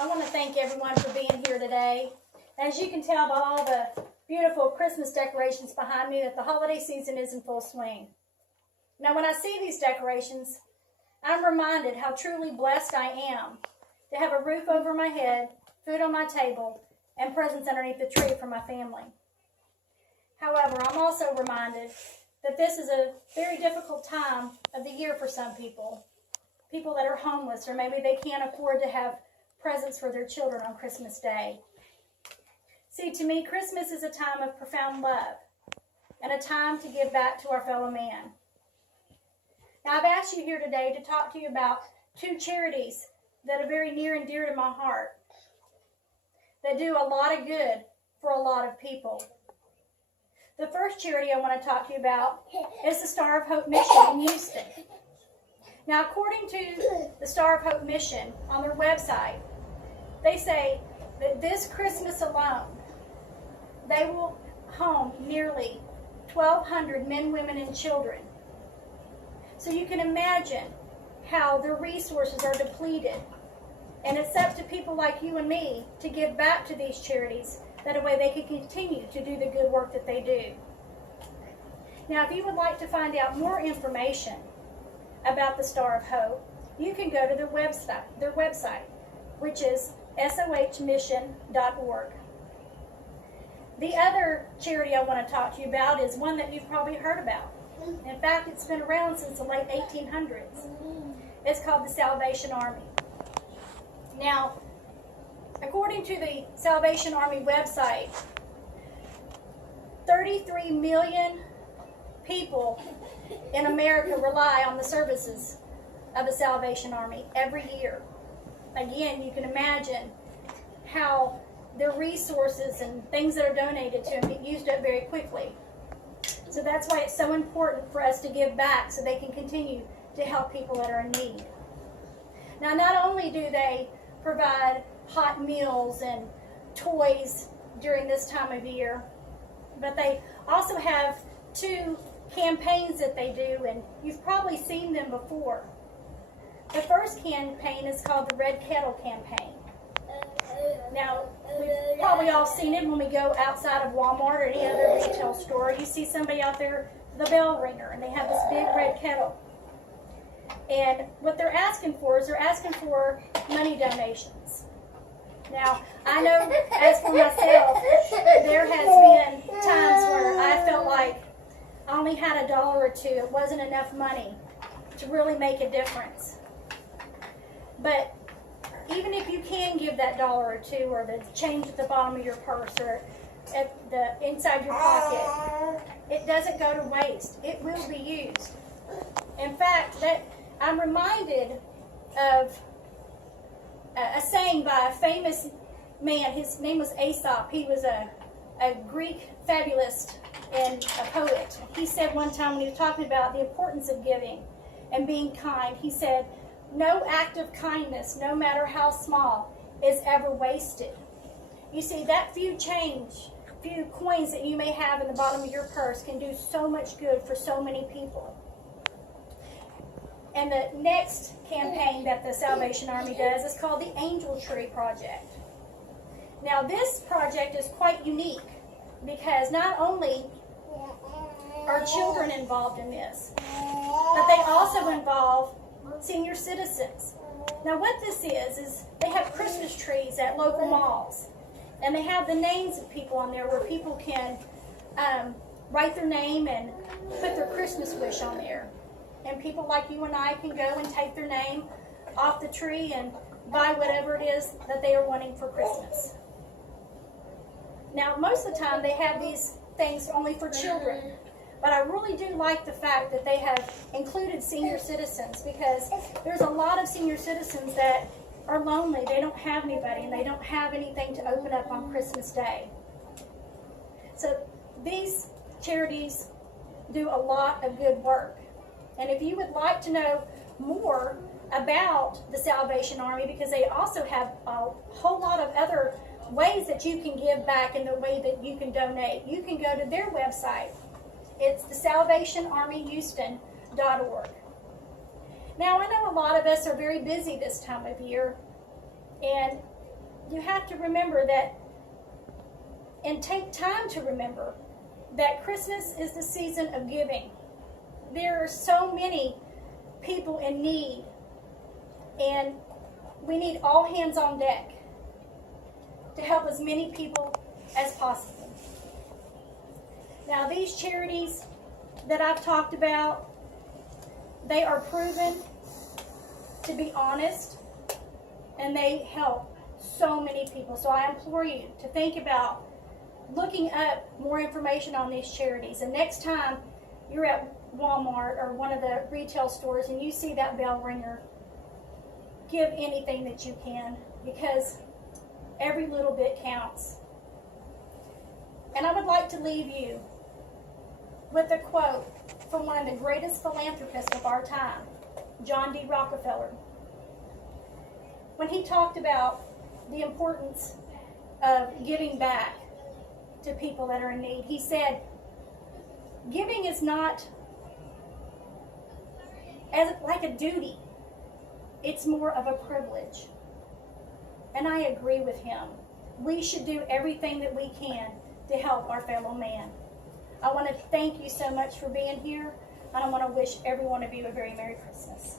I want to thank everyone for being here today. As you can tell by all the beautiful Christmas decorations behind me, that the holiday season is in full swing. Now, when I see these decorations, I'm reminded how truly blessed I am to have a roof over my head, food on my table, and presents underneath the tree for my family. However, I'm also reminded that this is a very difficult time of the year for some people. People that are homeless, or maybe they can't afford to have presents for their children on Christmas Day. See, to me, Christmas is a time of profound love and a time to give back to our fellow man. Now, I've asked you here today to talk to you about two charities that are very near and dear to my heart, that do a lot of good for a lot of people. The first charity I want to talk to you about is the Star of Hope Mission in Houston. Now, according to the Star of Hope Mission on their website, they say that this Christmas alone, they will home nearly 1,200 men, women, and children. So you can imagine how their resources are depleted. And it's up to people like you and me to give back to these charities, that a way they can continue to do the good work that they do. Now, if you would like to find out more information about the Star of Hope, you can go to their website, which is sohmission.org. The other charity I want to talk to you about is one that you've probably heard about. In fact, it's been around since the late 1800s. It's called the Salvation Army. Now, according to the Salvation Army website, 33 million people in America rely on the services of the Salvation Army every year. Again, you can imagine how their resources and things that are donated to them get used up very quickly. So that's why it's so important for us to give back so they can continue to help people that are in need. Now, not only do they provide hot meals and toys during this time of year, but they also have two campaigns that they do, and you've probably seen them before. The first campaign is called the Red Kettle Campaign. Now, we've probably all seen it when we go outside of Walmart or any other retail store. You see somebody out there, the bell ringer, and they have this big red kettle. And what they're asking for is they're asking for money donations. Now, I know, as for myself, there has been times where I felt like I only had $1 or $2. It wasn't enough money to really make a difference. But even if you can give that $1 or $2, or the change at the bottom of your purse, or at the inside your pocket, it doesn't go to waste. It will be used. In fact, I'm reminded of a saying by a famous man. His name was Aesop. He was a Greek fabulist and a poet. He said one time when he was talking about the importance of giving and being kind, he said, "No act of kindness, no matter how small, is ever wasted." You see, that few coins that you may have in the bottom of your purse can do so much good for so many people. And the next campaign that the Salvation Army does is called the Angel Tree Project. Now, this project is quite unique because not only are children involved in this, but they also involve senior citizens. Now, what this is they have Christmas trees at local malls, and they have the names of people on there where people can write their name and put their Christmas wish on there. And people like you and I can go and take their name off the tree and buy whatever it is that they are wanting for Christmas. Now, most of the time they have these things only for children, but I really do like the fact that they have included senior citizens, because there's a lot of senior citizens that are lonely. They don't have anybody, and they don't have anything to open up on Christmas Day. So these charities do a lot of good work. And if you would like to know more about the Salvation Army, because they also have a whole lot of other ways that you can give back and the way that you can donate, you can go to their website. It's the SalvationArmyHouston.org. Now, I know a lot of us are very busy this time of year, and you have to remember that, and take time to remember that Christmas is the season of giving. There are so many people in need, and we need all hands on deck to help as many people as possible. Now, these charities that I've talked about, they are proven to be honest, and they help so many people. So I implore you to think about looking up more information on these charities. And next time you're at Walmart or one of the retail stores and you see that bell ringer, give anything that you can, because every little bit counts. And I would like to leave you with a quote from one of the greatest philanthropists of our time, John D. Rockefeller. When he talked about the importance of giving back to people that are in need, he said, giving is not as like a duty. It's more of a privilege. And I agree with him. We should do everything that we can to help our fellow man. I want to thank you so much for being here, and I want to wish every one of you a very Merry Christmas.